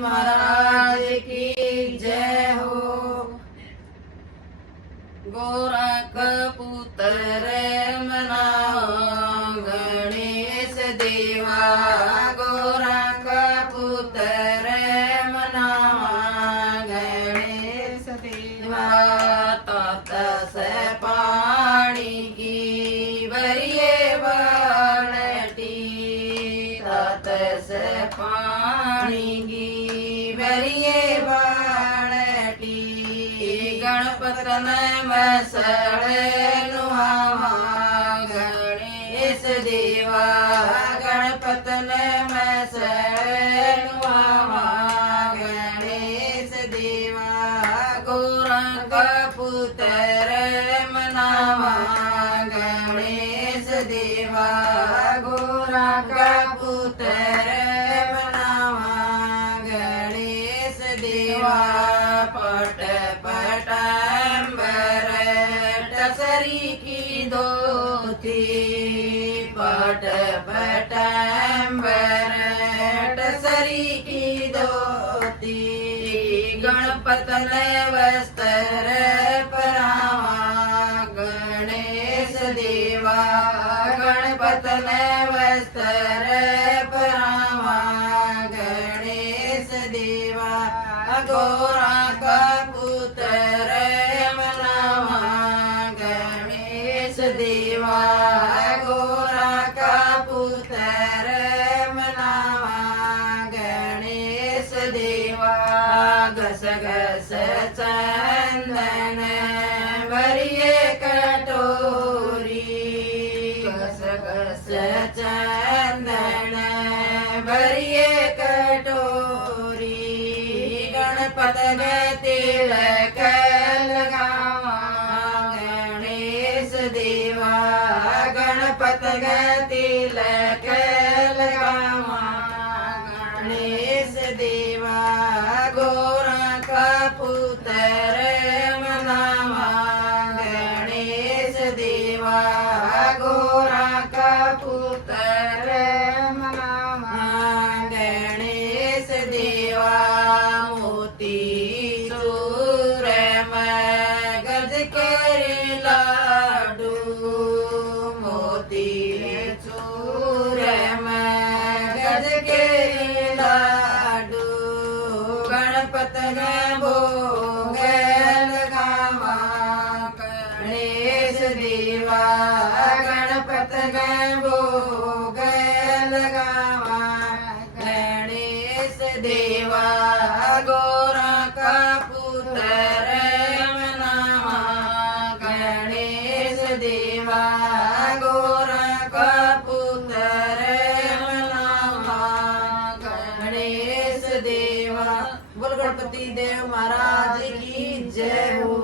महाराज की जय हो। गोरा कबूतर मनाओ गणेश देवा, गोरा कबूतर मनाओ गणेश देवा। तात से पानी की भरिए बाल्टी, तात से पानी की भरिए बाल्टी। गणपत ने मसड़े नुहावा गणेश देवा, गणपत ने मसड़े नुहावा गणेश देवा। गोरा कबूतर मनावा गणेश देवा, गोरा कबूतर मनावा गणेश देवा। पट पटाम्बर टसरी की धोती, पट पटाम्बर टसरी की धोती। गणपत ने वस्त्र परावा गणेश देवा, गणपत ने वस्त्र परावा गणेश देवा। गोरा कबूतर मनावा गणेश देवा, गोरा कबूतर मनावा गणेश देवा। घस घस चंदन भरिए कटोरी, घस घस चंदन भरिए कटोरी। गणपत ने तिलक लगावा गणेश देवा, गणपत ने तिलक लगावा गणेश देवा। गोरा कबूतर मनावा गणेश देवा, गोरा कबूतर मनावा गणेश देवा। मोती चूर में गज के लाडू, मोती चूर में गज के लाडू। गणपत ने भोग लगावा गणेश देवा, गणपत ने भोग लगावा गणेश देवा। गोरा कबूतर मनावा गणेश देवा, गोरा कबूतर मनावा गणेश देवा। बोल गणपति देव महाराज की जय हो।